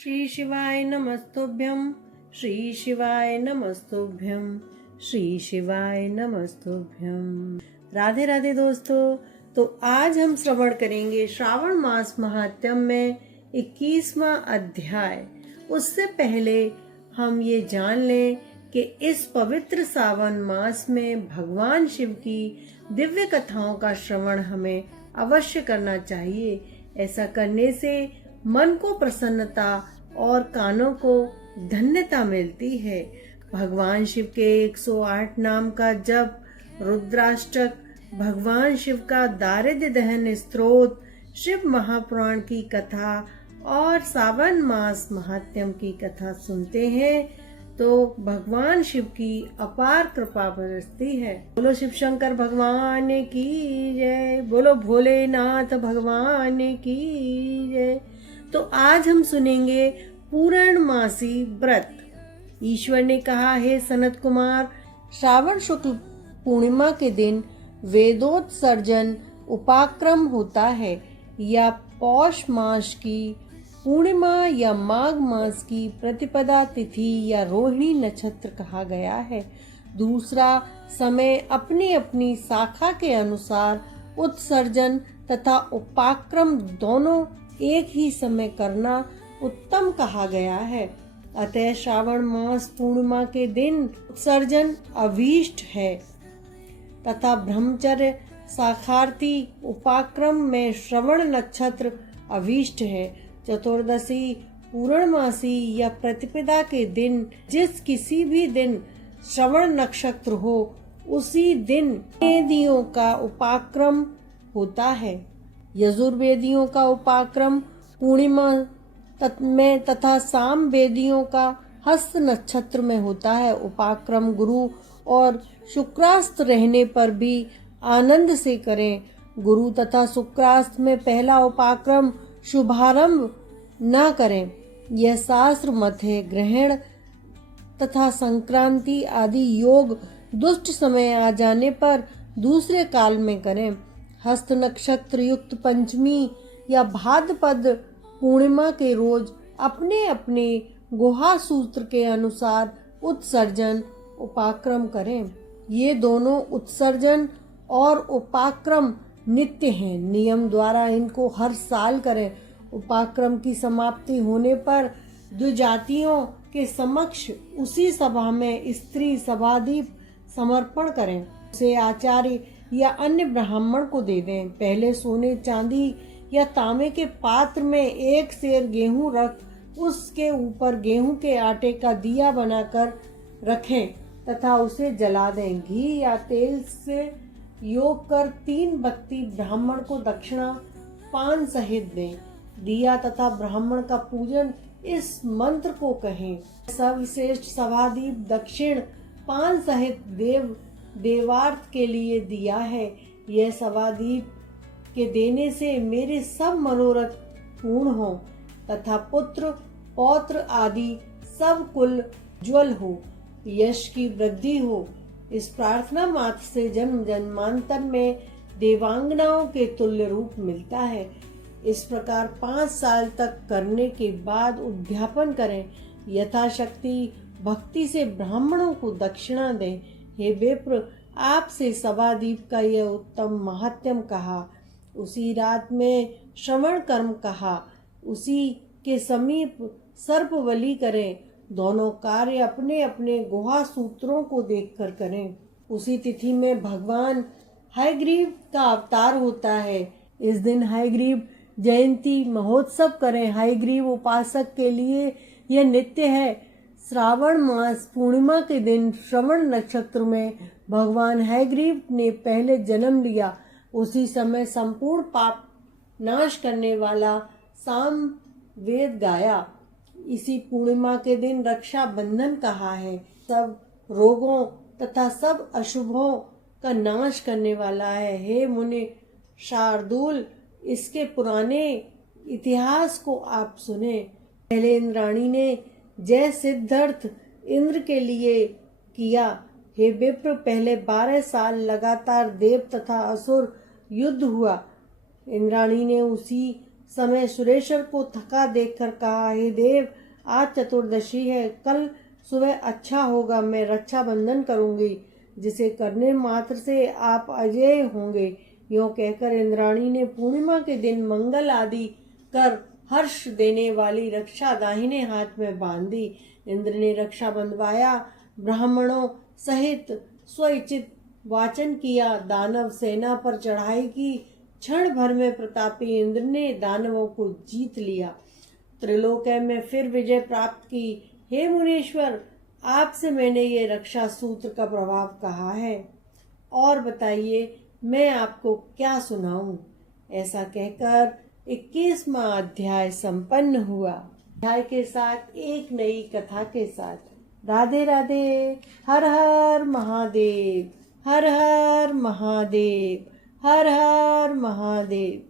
श्री शिवाय नमस्तुभ्यं, श्री शिवाय नमस्तुभ्यं, श्री शिवाय नमस्तुभ्यं। राधे राधे दोस्तों। तो आज हम श्रवण करेंगे श्रावण मास महात्म्य में 21वां अध्याय। उससे पहले हम ये जान लें कि इस पवित्र सावन मास में भगवान शिव की दिव्य कथाओं का श्रवण हमें अवश्य करना चाहिए। ऐसा करने से मन को प्रसन्नता और कानों को धन्यता मिलती है। भगवान शिव के 108 नाम का जप, रुद्राष्टक, भगवान शिव का दारिद्र्य दहन स्तोत्र, शिव महापुराण की कथा और सावन मास महात्म्य की कथा सुनते हैं तो भगवान शिव की अपार कृपा बरसती है। बोलो शिव शंकर भगवान की जय, बोलो भोलेनाथ भगवान की जय। तो आज हम सुनेंगे पूर्णमासी व्रत। ईश्वर ने कहा, हे सनत कुमार, श्रावण शुक्ल पूर्णिमा के दिन वेदोत्सर्जन उपाक्रम होता है या पौष मास की पूर्णिमा या माघ मास की प्रतिपदा तिथि या रोहिणी नक्षत्र कहा गया है। दूसरा समय अपनी अपनी शाखा के अनुसार उत्सर्जन तथा उपाक्रम दोनों एक ही समय करना उत्तम कहा गया है। अतः श्रावण मास पूर्णिमा के दिन उत्सर्जन अभीष्ट है तथा ब्रह्मचर्य शाखार्थी उपाक्रम में श्रवण नक्षत्र अभीष्ट है। चतुर्दशी पूर्णमासी या प्रतिपदा के दिन जिस किसी भी दिन श्रवण नक्षत्र हो उसी दिन वेदियों का उपाक्रम होता है। यजुर्वेदियों का उपाक्रम पूर्णिमा में तथा साम वेदियों का हस्त नक्षत्र में होता है। उपाक्रम गुरु और शुक्रास्त रहने पर भी आनंद से करें। गुरु तथा शुक्रास्त में पहला उपाक्रम शुभारंभ न करें, यह शास्त्र मत है। ग्रहण तथा संक्रांति आदि योग दुष्ट समय आ जाने पर दूसरे काल में करें। हस्त नक्षत्र युक्त पंचमी या भाद्रपद पूर्णिमा के रोज अपने अपने गुहा सूत्र के अनुसार उत्सर्जन उपाक्रम करें। ये दोनों उत्सर्जन और उपाक्रम नित्य हैं। नियम द्वारा इनको हर साल करें। उपाक्रम की समाप्ति होने पर द्विजातियों के समक्ष उसी सभा में स्त्री सभादीप समर्पण करें। उसे आचार्य या अन्य ब्राह्मण को दे दें। पहले सोने चांदी या तांबे के पात्र में एक सेर गेहूं रख उसके ऊपर गेहूं के आटे का दिया बनाकर रखें तथा उसे जला दें। घी या तेल से योग कर 3 बत्ती ब्राह्मण को दक्षिणा पान सहित दें। दिया तथा ब्राह्मण का पूजन इस मंत्र को कहें। सर्वश्रेष्ठ सभादीप दक्षिण पान सहित देवार्थ के लिए दिया है। यह सभादीप के देने से मेरे सब मनोरथ पूर्ण हो तथा पुत्र पौत्र आदि सब कुल ज्वल हो, यश की वृद्धि हो। इस प्रार्थना मात्र से जन्म जन्मांतर में देवांगनाओं के तुल्य रूप मिलता है। इस प्रकार 5 साल तक करने के बाद उद्यापन करें। यथाशक्ति भक्ति से ब्राह्मणों को दक्षिणा दें। हे विप्र, आपसे सभादीप का यह उत्तम महात्म्य कहा। उसी रात में श्रवण कर्म कहा। उसी के समीप सर्प बलि करें। दोनों कार्य अपने अपने गुहा सूत्रों को देखकर करें। उसी तिथि में भगवान हयग्रीव का अवतार होता है। इस दिन हयग्रीव जयंती महोत्सव करें। हयग्रीव उपासक के लिए यह नित्य है। श्रावण मास पूर्णिमा के दिन श्रवण नक्षत्र में भगवान हयग्रीव ने पहले जन्म लिया। उसी समय संपूर्ण पाप नाश करने वाला साम वेद गाया। इसी पूर्णिमा के दिन रक्षा बंधन कहा है। सब रोगों तथा सब अशुभों का नाश करने वाला है। हे मुनि शार्दूल, इसके पुराने इतिहास को आप सुने। पहले इंद्राणी ने जय सिद्धार्थ इंद्र के लिए किया। हे विप्र, पहले 12 साल लगातार देव तथा असुर युद्ध हुआ। इंद्राणी ने उसी समय सुरेश्वर को थका देखकर कहा, हे देव, आज चतुर्दशी है, कल सुबह अच्छा होगा, मैं रक्षाबंधन करूंगी, जिसे करने मात्र से आप अजय होंगे। यूं कहकर इंद्राणी ने पूर्णिमा के दिन मंगल आदि कर हर्ष देने वाली रक्षा दाहिने हाथ में बांध दी। इंद्र ने रक्षा बंधवाया, ब्राह्मणों सहित स्वइच्छित वाचन किया, दानव सेना पर चढ़ाई की। क्षण भर में प्रतापी इंद्र ने दानवों को जीत लिया, त्रिलोक्य में फिर विजय प्राप्त की। हे मुनीश्वर, आपसे मैंने ये रक्षा सूत्र का प्रभाव कहा है, और बताइए मैं आपको क्या सुनाऊं। ऐसा कहकर 21वां अध्याय संपन्न हुआ। अध्याय के साथ एक नई कथा के साथ। राधे राधे। हर हर महादेव, हर हर महादेव, हर हर महादेव।